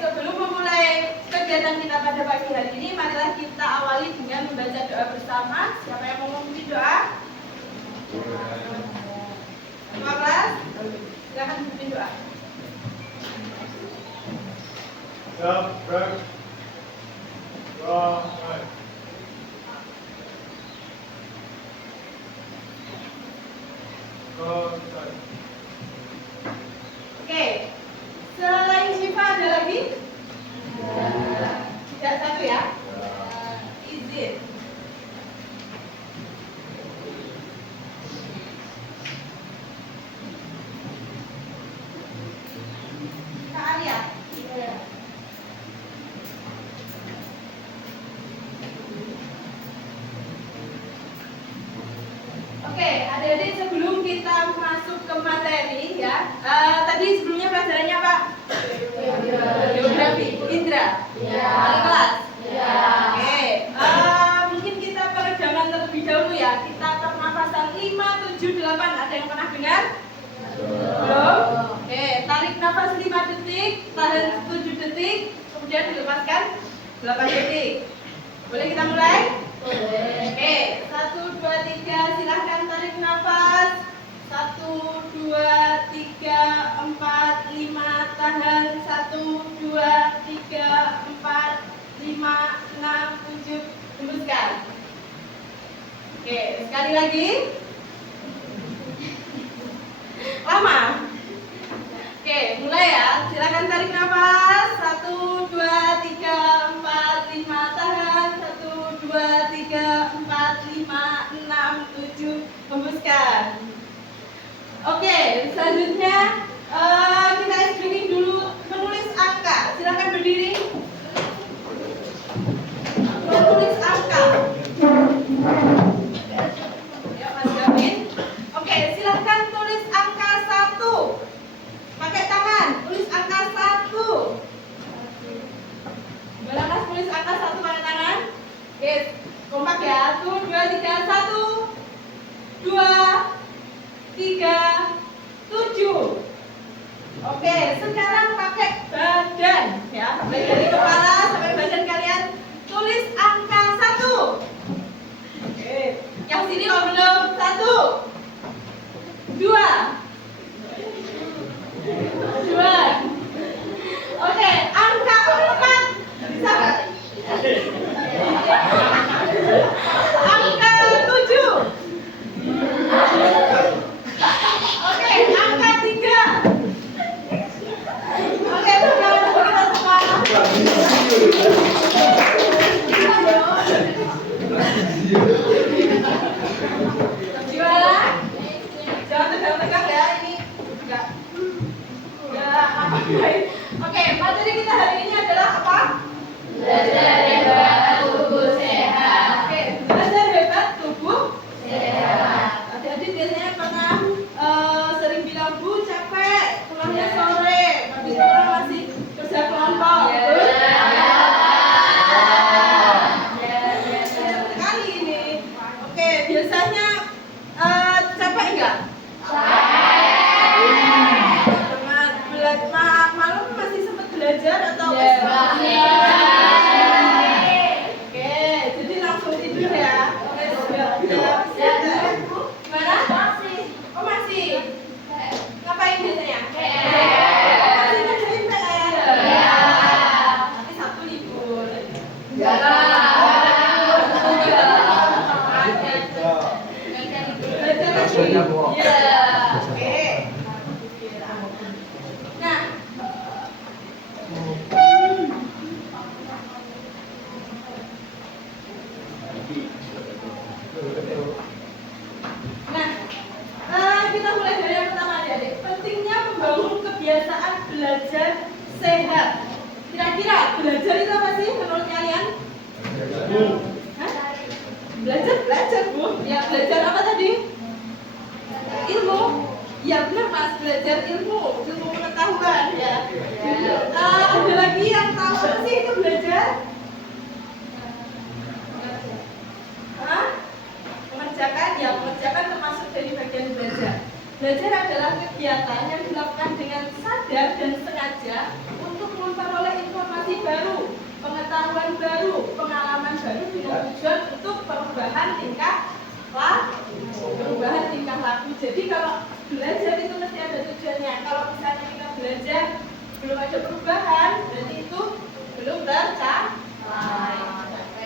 sebelum memulai kegiatan kita pada pagi hari ini, marilah kita awali dengan membaca doa bersama. Siapa yang mau memimpin doa? Semua kelas? Silakan memimpin doa. Oke, selain Syifa ada lagi? Tidak, satu ya? Izin. Kak Arya? Oke, adik-adik, sebelum kita masuk ke materi ya, tadi sebelumnya pelajarannya apa? Geografi. Indra? Ya. Wali kelas? Ya. Oke, mungkin kita peregangan terlebih dahulu ya. Kita pernapasan 5, 7, 8. Ada yang pernah dengar? Belum? Oke, tarik nafas 5 detik, tahan 7 detik, kemudian dilepaskan 8 detik. Boleh kita mulai? Oke, 1, 2, 3, silahkan tarik nafas. 1, 2, 3, 4, 5, tahan. 1, 2, 3, 4, 5, 6, 7, hembuskan. Oke, sekali lagi. Lama. Oke, mulai ya. Silakan tarik nafas. 1, 2, 3, 4, 5, tahan. 1, 2, 3, 4, 5, 6, 7, hembuskan. Oke, selanjutnya kita screening dulu menulis angka. Silakan berdiri. Menulis angka. Ya, Mas Gavin. Oke, silakan tulis angka 1. Pakai tangan, tulis angka 1. Gimana Mas tulis angka 1 pakai tangan? Oke, kompak ya. 1, 2, 3, 1, 2, 3, 7. Oke, sekarang pakai badan ya. Mulai dari kepala sampai badan kalian tulis angka 1. Oke, yang sini kalau belum 1, 2, 2. Oke, angka 4. Bisa nggak? Angka 7. Oke, angka 3. Oke, sekarang kita semua. Gimana? Jangan tegang-tegang ya, ini enggak apa-apa. Oke, materi kita hari ini adalah apa? Belajar hebat tubuh sehat. Oke, belajar hebat tubuh sehat. Adik-adik biasanya pernah sering bilang, Bu, capek, pulangnya sore, habis pulang masih kerja kelompok. Sekali ini. Oke, biasanya capek enggak? Malam masih sempat belajar atau masih? Oke, jadi langsung tidur ya. Oke, sudah. Gimana? Oh masih. Ngapain biasanya? Masih ngerjain PR. Nanti Sabtu libur. Belajar lagi. Ya. Oke. Nah, kita mulai dari yang pertama adik. Pentingnya membangun kebiasaan belajar sehat. Kira-kira belajar itu apa sih menurut kalian? Hah? Belajar Bu. Ya, belajar apa tadi? Ilmu. Ya benar Mas, belajar ilmu pengetahuan ya. Ada lagi yang tahu apa sih itu belajar? Hah? Mengerjakan ya, mengerjakan termasuk dari bagian belajar. Belajar adalah kegiatan yang dilakukan dengan sadar dan sengaja untuk memperoleh bertujuan untuk perubahan tingkah laku. Jadi kalau belajar itu mesti ada tujuannya. Kalau misalnya kita belajar belum ada perubahan, berarti itu belum tercapai.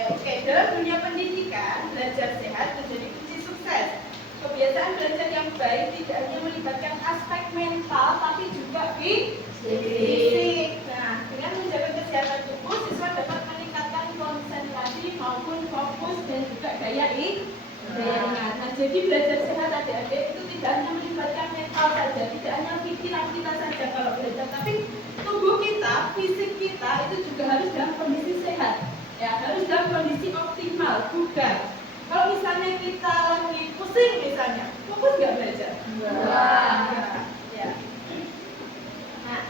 Oke, dalam dunia pendidikan, belajar sehat menjadi kunci sukses. Kebiasaan belajar yang baik tidak hanya melibatkan aspek mental, tapi juga fisik. Nah, dengan menjaga kesehatan tubuh, siswa dapat meningkatkan konsentrasi maupun fokus dan juga daya ingat. Nah, jadi belajar sehat adik-adik itu tidak hanya melibatkan mental saja, tidak hanya pikiran kita saja kalau belajar, tapi tubuh kita, fisik kita itu juga harus dalam kondisi sehat. Ya, harus dalam kondisi optimal, bugar. Kalau misalnya kita lagi pusing misalnya, fokus nggak belajar? Ya. Nah,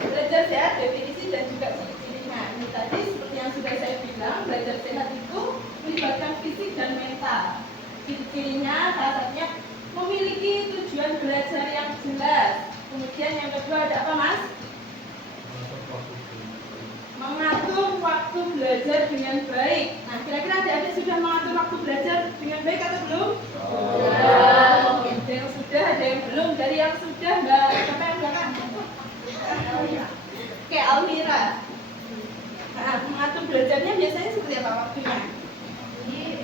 belajar sehat definisi dan juga ciri-cirinya. Ini tadi seperti yang sudah saya bilang, belajar sehat itu melibatkan fisik dan mental. Ciri-cirinya salah satunya memiliki tujuan belajar yang jelas. Kemudian yang kedua ada apa, Mas? Mengatur waktu belajar dengan baik. Nah, kira-kira adik-adik sudah mengatur waktu belajar dengan baik atau belum? Ada yang sudah, ada yang belum. Dari yang sudah, Mbak, siapa yang belakang? Oke, Almira. Nah, mengatur belajarnya biasanya seperti apa waktunya? Jadi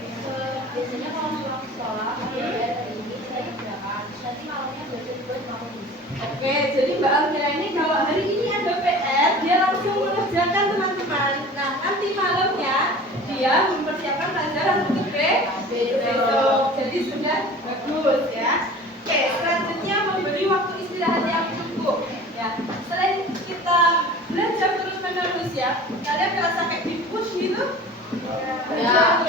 biasanya kalau pulang sekolah, kalau dari ini saya kerjakan. Nanti malamnya belajar buat makan. Oke, jadi Mbak Almira ini kalau hari ini ada PR, dia langsung mengerjakan teman-teman. Nah, nanti malamnya dia mempersiapkan pelajaran untuk besok. Jadi sudah bagus ya. Oke, selanjutnya memberi waktu istirahat yang cukup. Ya, selain kita belajar terus-menerus ya, kalian merasa kayak di-push gitu? Ya.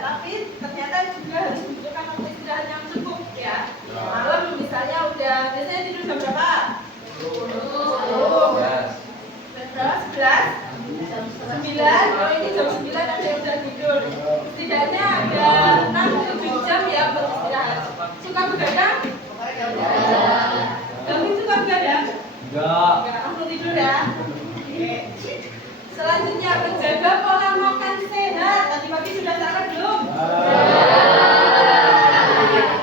Tapi ternyata juga harus membutuhkan waktu istirahat yang cukup ya. Malam misalnya udah biasanya tidur jam berapa? 9. Oh, ini jam 9 ada yang udah tidur. Setidaknya ada 6-7 jam ya buat istirahat. Suka begadang? Kamu suka begadang? Enggak, langsung tidur ya. Oke. Selanjutnya menjaga pola makan sehat. Tadi pagi sudah sarapan belum?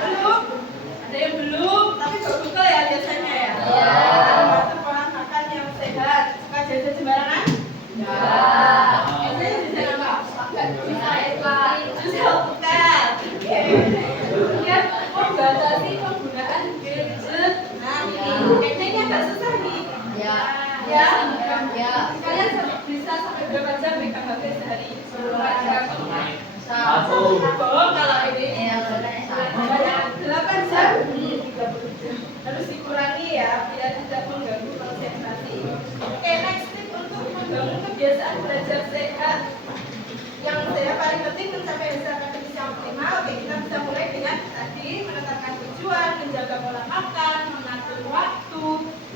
Belum? Ada yang belum? Tapi betul ya biasanya ya. Mengatur pola makan yang sehat. Suka jajan sembarangan? Enggak. Biasanya jajan apa? Jus alpukat. Kemudian membatasi penggunaan gadget. Nah, ini kayaknya agak susah nih. Ya. Kalian bisa sampai berapa jam megang HP sehari? 1. Kalau ini 8 jam, 30 jam. Harus dikurangi ya, biar tidak mengganggu konsentrasi. Oke, next tip untuk membangun kebiasaan belajar sehat. Yang saya paling penting mencapai hasil akademis yang optimal. Oke, kita bisa mulai dengan tadi menetapkan tujuan, menjaga pola makan, mengatur waktu,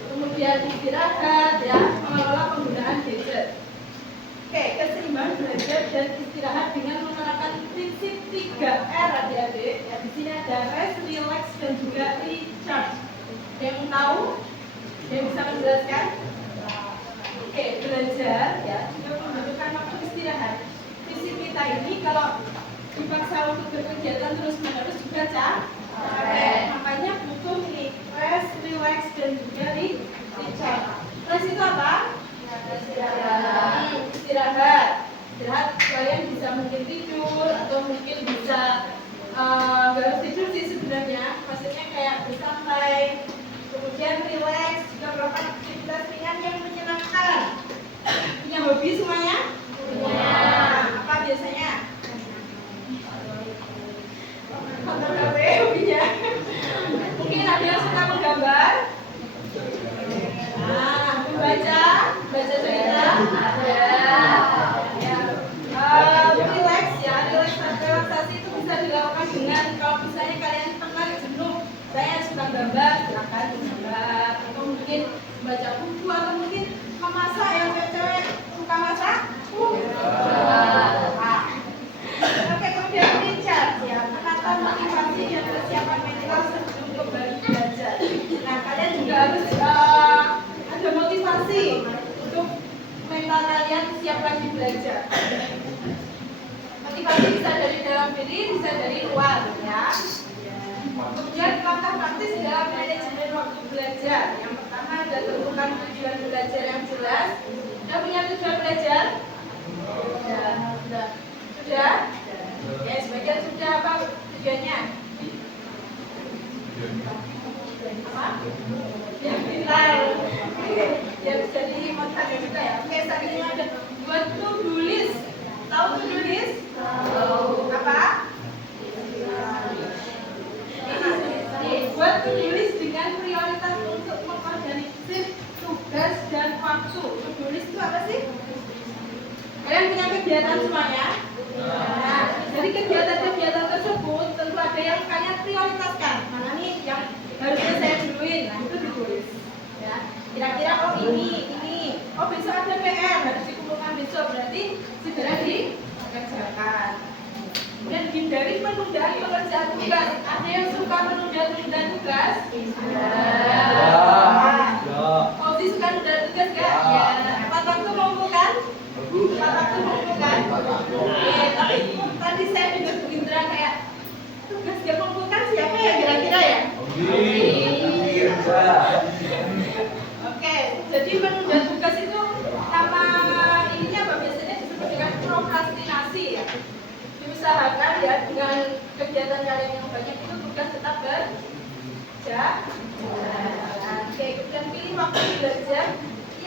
kemudian istirahat, ya, mengelola penggunaan gadget. Oke, keseimbangan belajar dan istirahat dengan menerapkan prinsip 3R adik-adik. Ya, di sini ada rest, relax, dan juga recharge. Yang tahu? Yang bisa menjelaskan? Oke, belajar ya juga membutuhkan waktu istirahat. Fisik kita ini kalau dipaksa untuk berkegiatan terus-menerus juga capek. Makanya butuh ini rest, relax, dan juga recharge. Rest itu apa? Istirahat kalian bisa mungkin tidur atau mungkin bisa nggak harus tidur sih sebenarnya, maksudnya kayak bersantai, kemudian relax, juga melakukan aktivitas ringan yang menyenangkan. Punya hobi semuanya? Punya. Apa biasanya? Nonton HP hobinya. Mungkin ada yang suka menggambar. Membaca cerita ada. Relaksasi itu bisa dilakukan dengan kalau misalnya kalian penat jenuh, saya suka gambar, silakan gambar, atau mungkin baca buku, atau mungkin memasak, yang cewek suka masak. Oke, kemudian recharge ya, menata motivasi dan persiapan mental sebelum kembali belajar. Nah, kalian juga harus ada motivasi untuk mental kalian siap lagi belajar. Motivasi bisa dari dalam diri, bisa dari luar, ya. Kemudian langkah praktis dalam manajemen waktu belajar. Yang pertama adalah tentukan tujuan belajar yang jelas. Sudah punya tujuan belajar? Sudah? Ya, sebagian sudah. Apa tujuannya? Apa? Ya, pintar. Ya, bisa dimotivasi juga ya. Oke, selanjutnya ada buat to-do list. Tahu to-do list? Tahu. Apa? Buat to-do list dengan prioritas untuk mengorganisir tugas dan waktu. To-do list itu apa sih? Kalian punya kegiatan semuanya? Nah, jadi kegiatan-kegiatan tersebut tentu ada yang kalian prioritaskan. Mana nih yang harusnya saya duluin? Nah, itu ditulis. Ya, kira-kira ini. Oh, besok ada PR harus dikumpulkan besok, berarti segera dikerjakan. Dan hindari penundaan pekerjaan tugas. Ada yang suka menunda-tunda tugas? Oh, suka menunda tugas gak? Ya. Tepat waktu mengumpulkan? Tepat waktu mengumpulkan? Tapi tadi saya dengar Bu Indra kayak tugas dia mengumpulkan siapa ya kira-kira ya? Oke, jadi menunda tugas itu nama ininya apa? Biasanya disebut dengan prokrastinasi ya. Diusahakan ya dengan kegiatan kalian yang banyak itu tugas tetap berjalan. Oke, kemudian pilih waktu belajar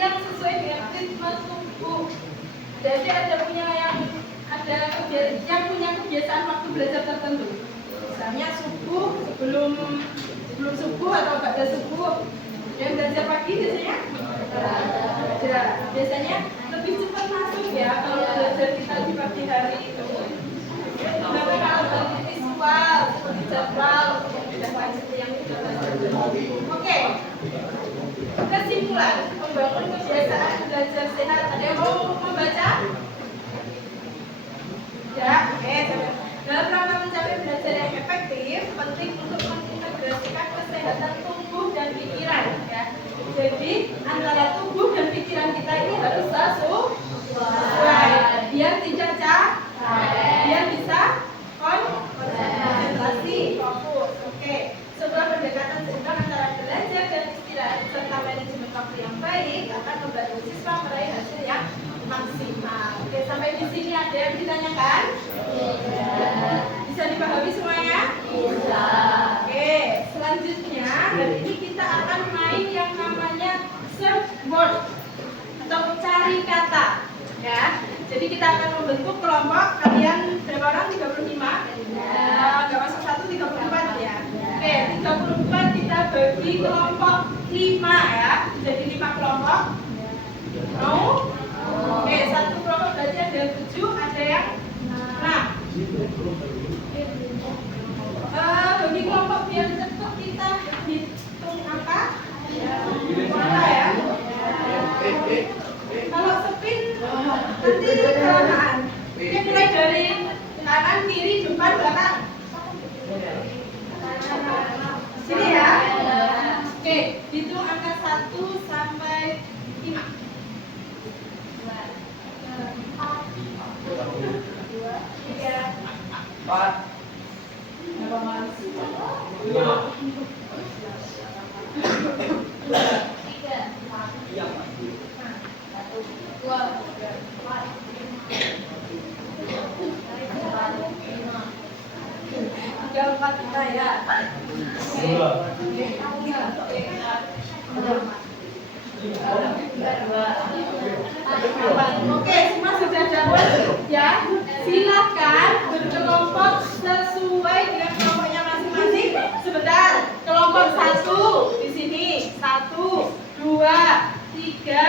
yang sesuai dengan ritme tubuh. Jadi ada yang punya kebiasaan waktu belajar tertentu. Misalnya subuh sebelum subuh atau pada subuh. Yang belajar pagi biasanya lebih cepat masuk ya kalau belajar kita di pagi hari itu. Tapi kalau bagi visual seperti jadwal tidak wajib yang Oke. Kesimpulan, membangun kebiasaan belajar sehat. Ada yang mau membaca? Ya, oke. Dalam rangka mencapai belajar yang efektif, penting untuk mengintegrasikan kesehatan tubuh dan pikiran. Ya. Jadi antara tubuh dan pikiran kita ini harus sesuai, biar tidak biar bisa konsentrasi, fokus. Oke. Sebuah pendekatan seimbang antara belajar dan istirahat serta manajemen waktu yang baik akan membantu siswa meraih hasil yang maksimal. Oke, sampai di sini ada yang ditanyakan? Bisa dipahami semuanya? Bisa. Oke, selanjutnya hari ini kita akan main yang namanya search word atau cari kata. Ya, jadi kita akan membentuk kelompok. Kalian berapa orang? 35? Nggak masuk 1, 34 ya. Oke, 34 kita bagi kelompok 5 ya. Jadi 5 kelompok. Mau? Oke, satu kelompok berarti ada 7, ada yang 6. Bagi kelompok biar cepat kita hitung apa? Kuota ya. Kalau spin nanti kelamaan. Ini mulai dari kanan, kiri, depan, belakang. Sini ya. Oke, hitung angka 1 sampai 5. 4. 4 kita ya. Oke, semua sudah dapat ya. Silakan berkelompok sesuai dengan kelompoknya masing-masing. Sebentar, kelompok 1 di sini 1, 2, 3,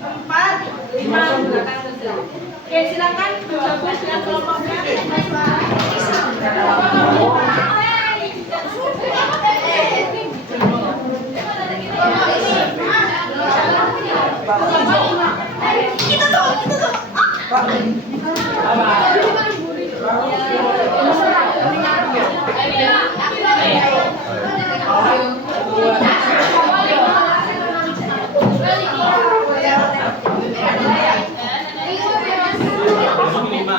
4, 5 belakang saja. Oke, silakan bergabung dengan kelompoknya. Kita tuh. Lima.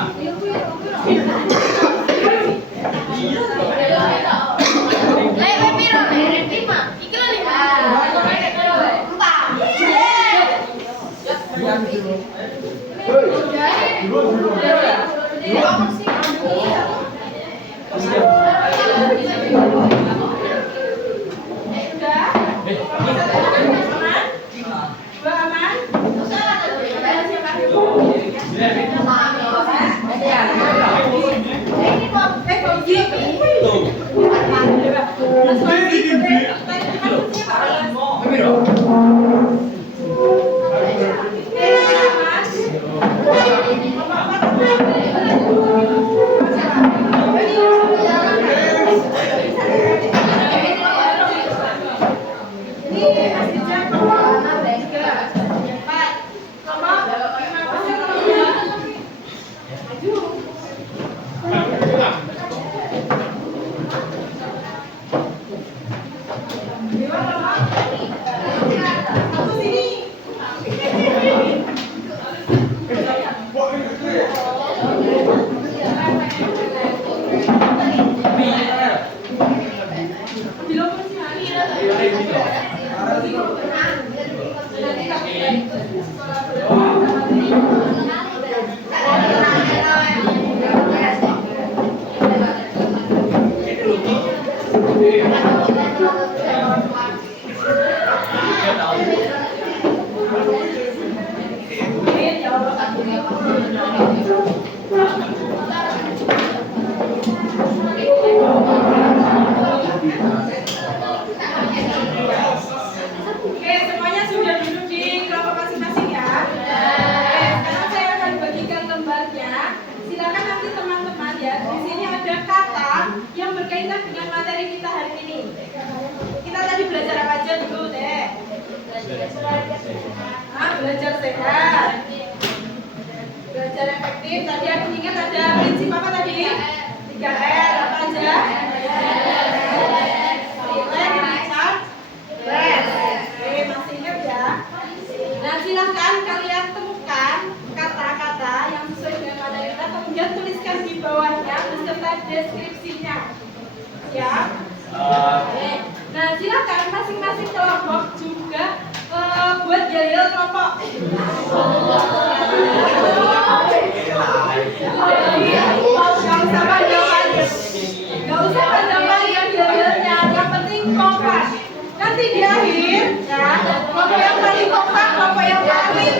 Oke, semuanya sudah duduk di kelompok masing-masing ya. Sekarang saya akan bagikan lembarnya. Silakan nanti teman-teman ya. Di sini ada kata yang berkaitan dengan materi kita hari ini. Kita tadi belajar apa aja dulu deh? Belajar sehat, belajar efektif. Tadi aku ingat ada prinsip apa tadi? 3R apa aja? Masih ingat ya? Nah, silahkan kalian temukan kata-kata yang sesuai dengan materi kita, kemudian tuliskan di bawahnya beserta deskripsinya. Siap? Oke. Nah, silakan masing-masing kelompok juga buat yel-yel kelompok. Gak usah panjang-panjang yel-yelnya, yang penting kompak. Nanti di akhir, ya, kelompok yang paling kompak, kelompok yang paling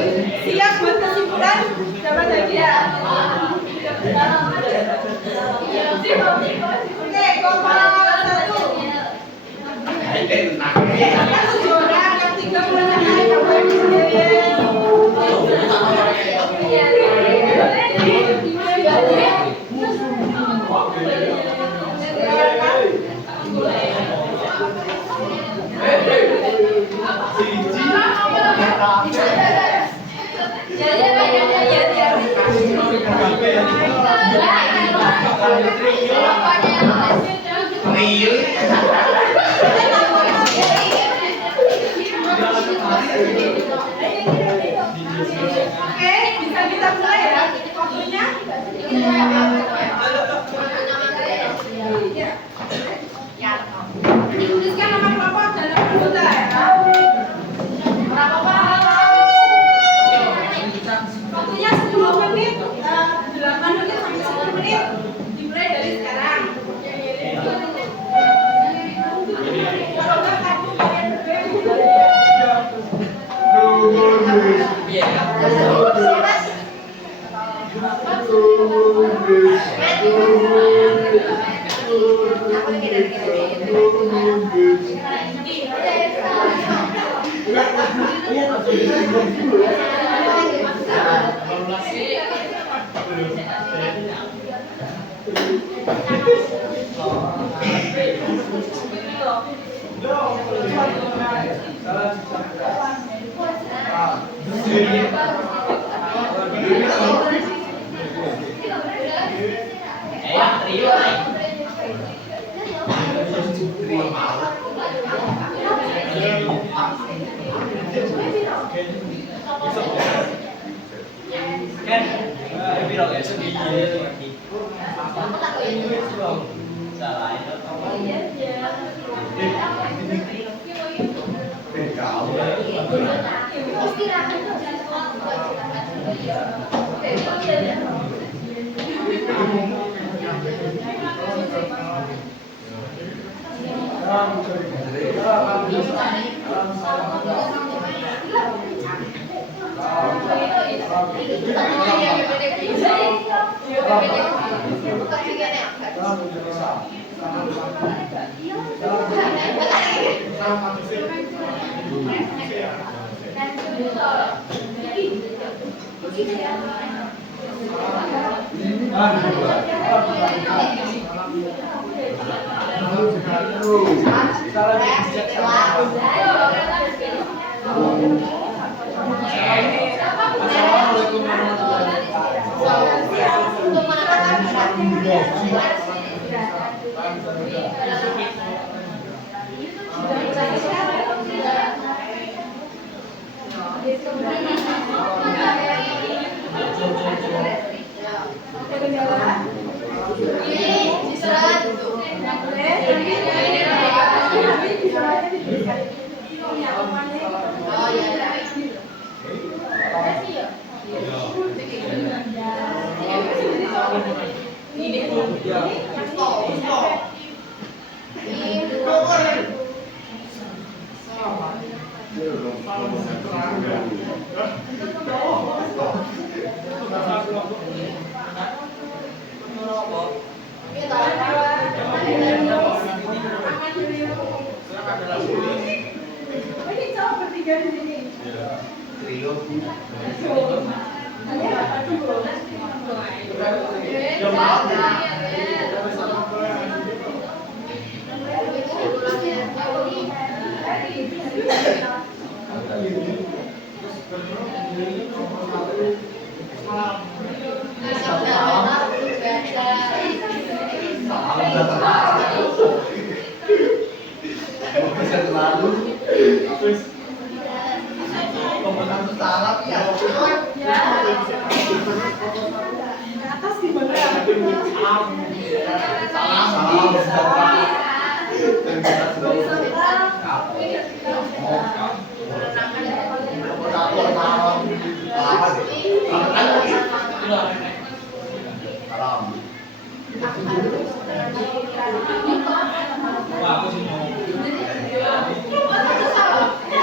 siap buat kesimpulan dapat hadiah. Oke, kompak 1. Yang 7 orang, yang 3 mulai yang paling yel-yel. Oke, bisa kita mulai ya waktunya. Tuliskan nama kelompok dan nama anggota ya. Waktunya 10 menit, 8 menit sampai 10 menit. Dimulai dari sekarang. Kalau nggak kamu kalian berdua.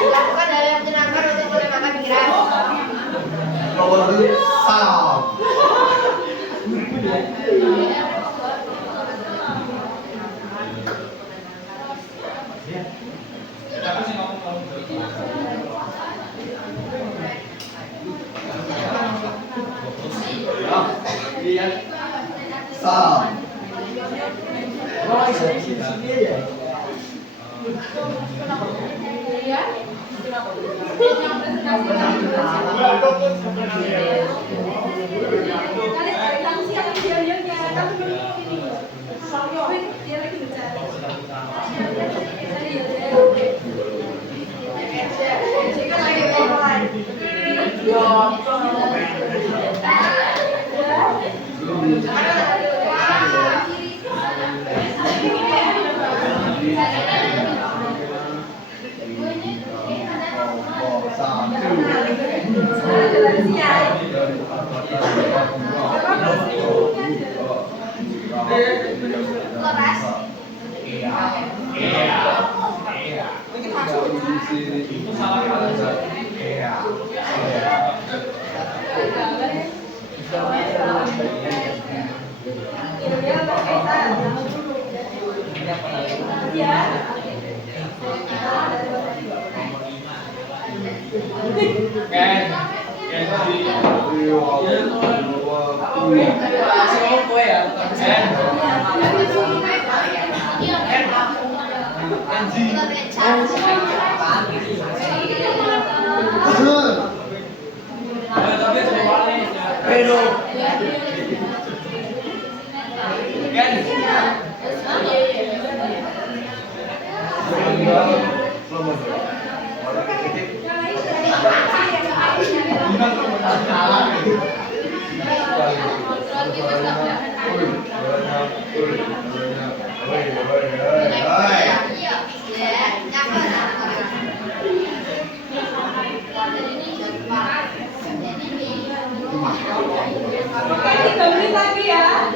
Lakukan hal yang menyenangkan untuk melemahkan pikiran. Oke, 3 menit lagi ya.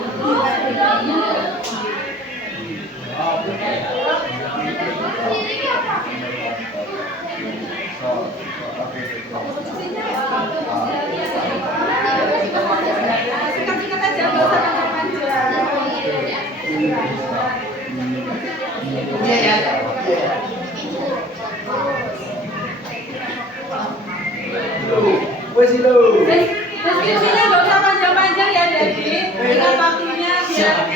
Singkat-singkat aja, nggak usah panjang-panjang. Deskripsinya nggak usah panjang-panjang ya, jadi dengan waktunya biar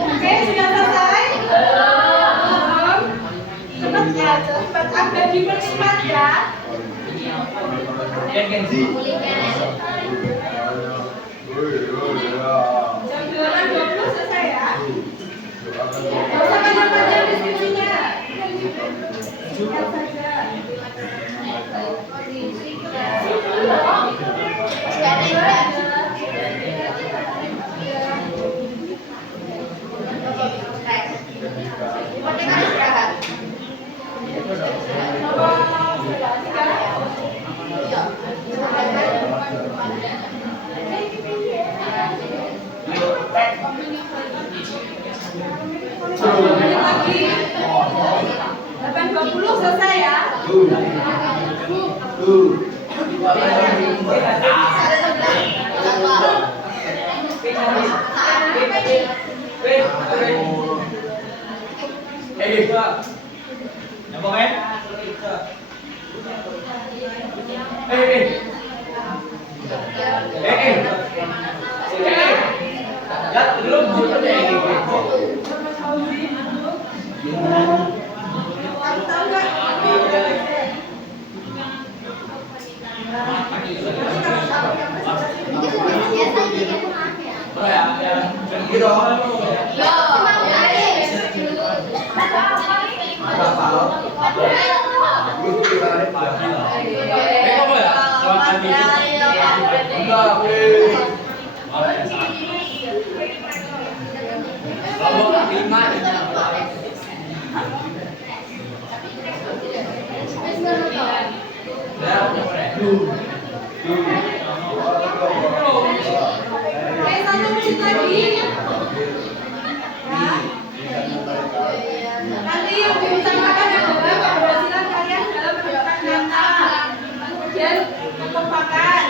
Oke, sudah selesai? Belum? Cepat ya, cepat. Agak dipercepat ya. Jam 8.20 selesai ya. Nggak usah panjang-panjang diskusinya. Singkat saja. Lagi 8.20 selesai ya. Tahu nggak? Oke, 1 menit lagi. Ya. Nanti yang diutamakan adalah keberhasilan kalian dalam menetapkan kata, kemudian kekompakan.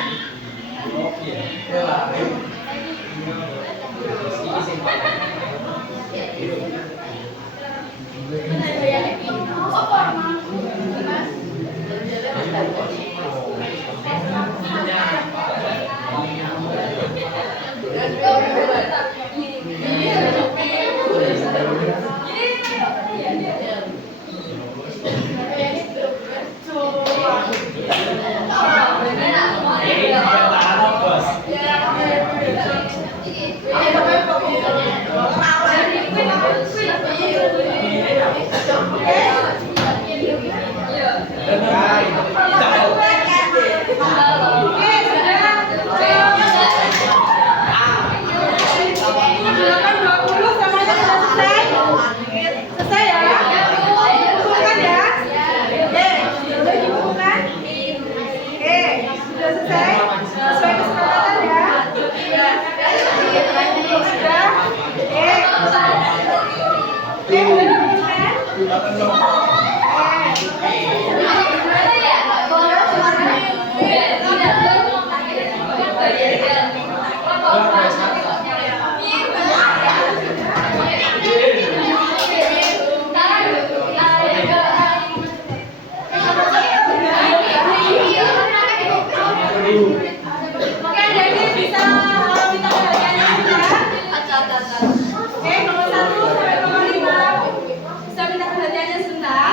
Oke, nomor 1 sampai nomor 5 bisa minta perhatiannya sebentar.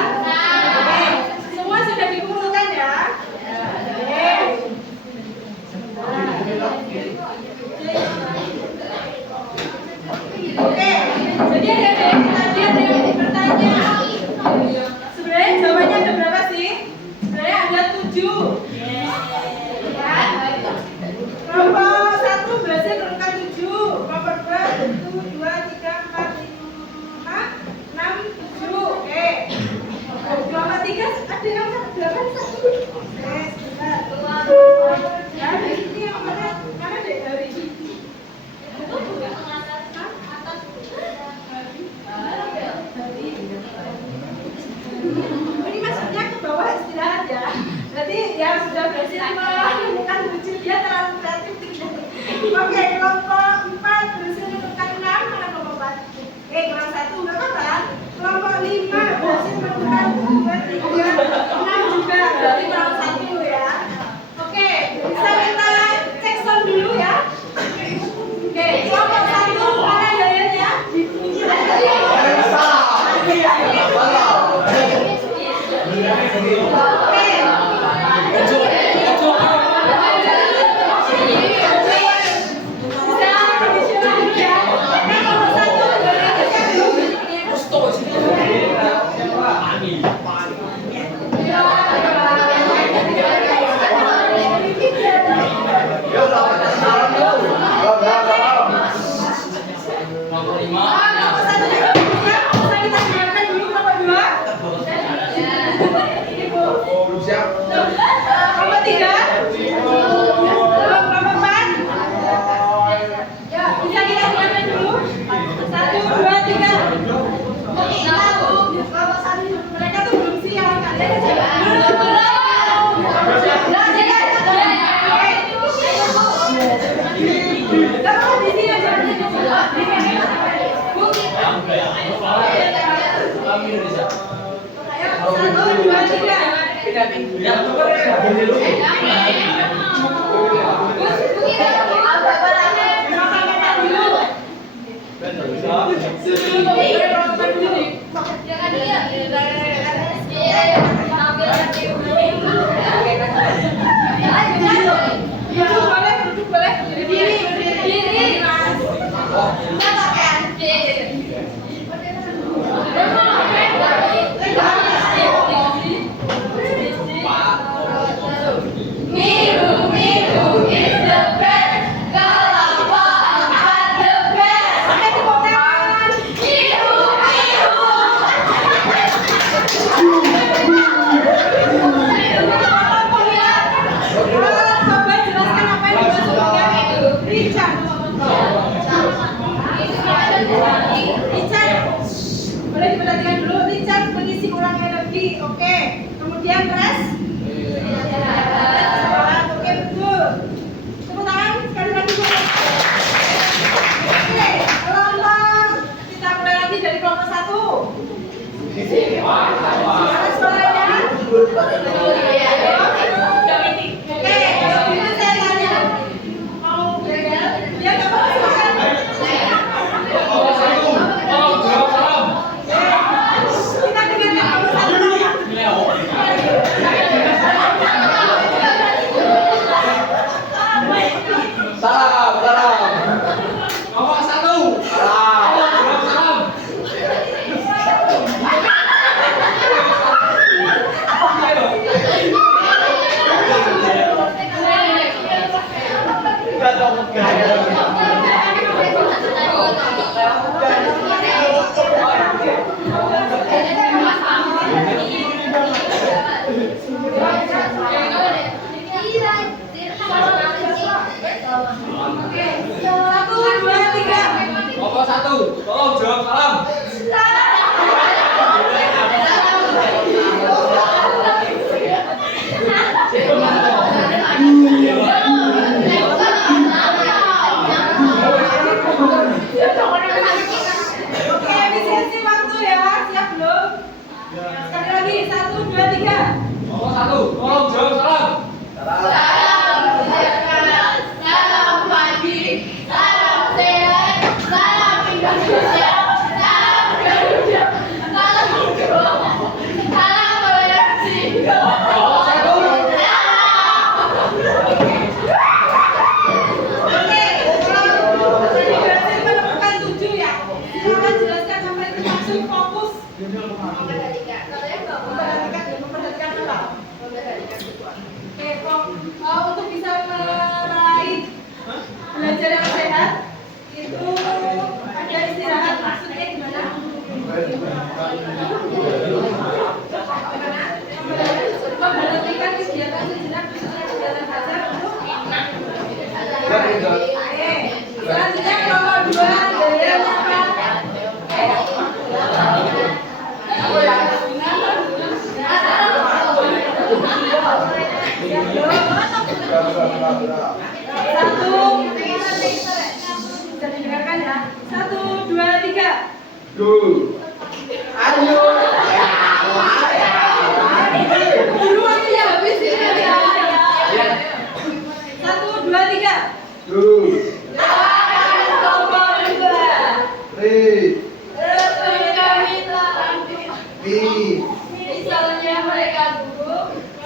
Misalnya mereka dulu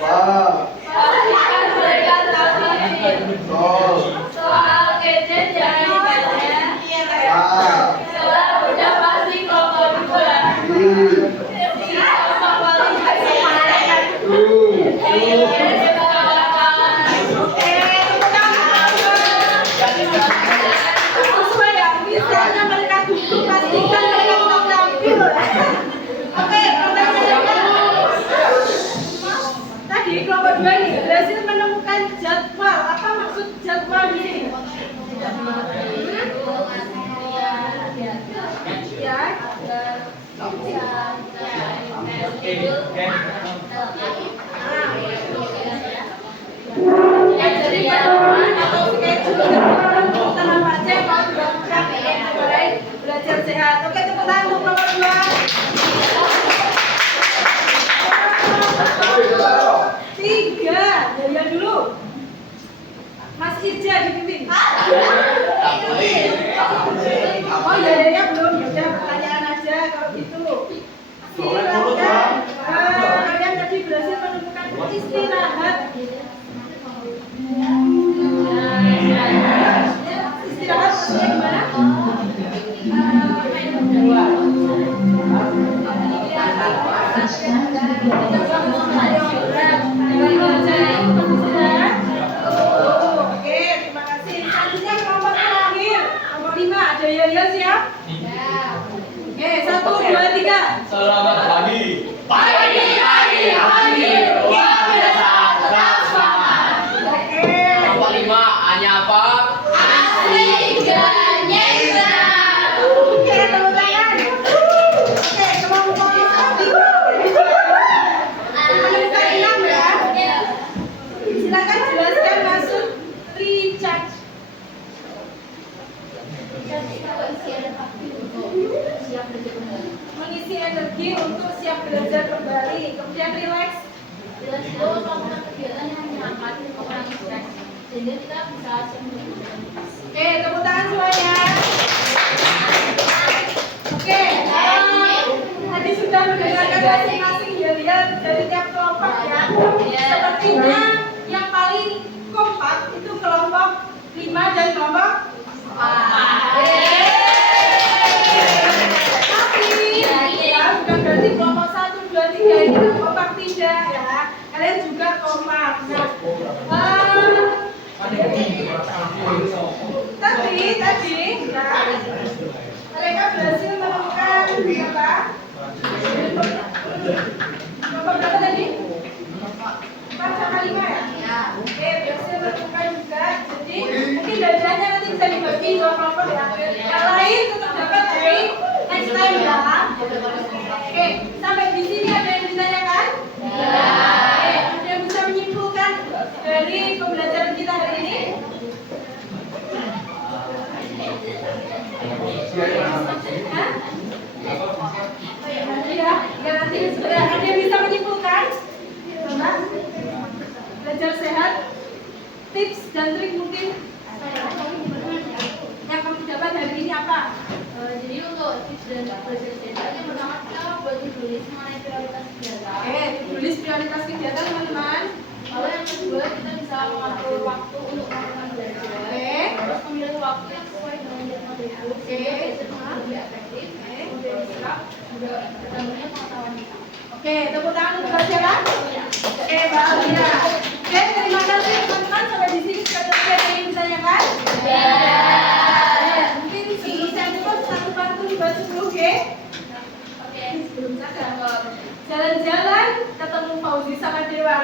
Pastikan mereka tahu ini. Soal gadget jangan ditanya. Setelah udah pasti kelompok 2. Kelompok paling Sesuai ya, misalnya mereka duduk, pastikan mereka tetap tampil. Oke, tadi kelompok 2 ini berhasil menemukan jadwal. Apa maksud jadwal di sini? Jadi pedoman atau schedule kita baca kalau dilakukan mulai belajar sehat. Oke, tepuk tangan untuk kelompok 2. 3, Daya dulu. Mas Irja dipimpin. Oh ya, Daya belum. Ya udah pertanyaan aja kalau gitu. Silakan. Kalian tadi berhasil menemukan istirahat. Istirahat maksudnya gimana? Oke, terima kasih. Selanjutnya kelompok terakhir, kelompok 5. Ada Yaya siap? Oke, 1, 2, 3. Selamat pagi. Luar biasa, tetap semangat. Oke. Kelompok 5 hanya apa? Asik dan nyebrang. Oke, tepuk tangan. Oke, kelompok 5. Menemukan 6 ya. Silakan jelaskan maksud recharge. Mengisi energi untuk siap belajar kembali. Kemudian relax. Jelas itu melakukan kegiatan yang menyenangkan dan mengurangi stres, sehingga kita bisa Oke, tepuk tangan semuanya. Oke, tadi sudah mendengarkan masing-masing ya dari tiap kelompok ya. Sepertinya yang paling kompak itu kelompok 5 dan kelompok 4. Tapi ya bukan berarti kelompok 1, 2, 3 ini kompak tidak ya. Kalian juga kompak. Tadi ya, mereka berhasil menemukan apa? Kelompok berapa tadi? 4 sama 5 ya? Oke, berhasil menemukan juga. Jadi mungkin data-datanya nanti bisa dibagi 2 kelompok ya. Yang lain tetap dapat dari next time ya. Oke, sampai di sini ada yang ditanyakan? Oke, ada yang bisa menyimpulkan dari pembelajaran kita hari ini? Hah? Ya nanti ada yang bisa menyimpulkan? Coba. Belajar sehat, tips dan trik mungkin yang kamu dapat hari ini apa? Jadi untuk tips dan belajar sehat yang pertama kita buat tulis mengenai prioritas kegiatan. Oke, tulis prioritas kegiatan teman-teman. Lalu yang kedua kita bisa mengatur waktu untuk melakukan belajar. Oke. Terus memilih waktu yang sesuai dengan jadwal itu. Sehingga belajar lebih efektif, kemudian diserap juga bertambahnya pengetahuan kita. Oke, tepuk tangan untuk Mbak Sheila. Oke, Mbak Alvina. Oke, terima kasih teman-teman. Sampai di sini sudah ada yang ingin ditanyakan? Mungkin sebelum saya tutup satu pantun buat 10G. Oke, sebelum saya Jalan-jalan ketemu Fauzi sama Dewa.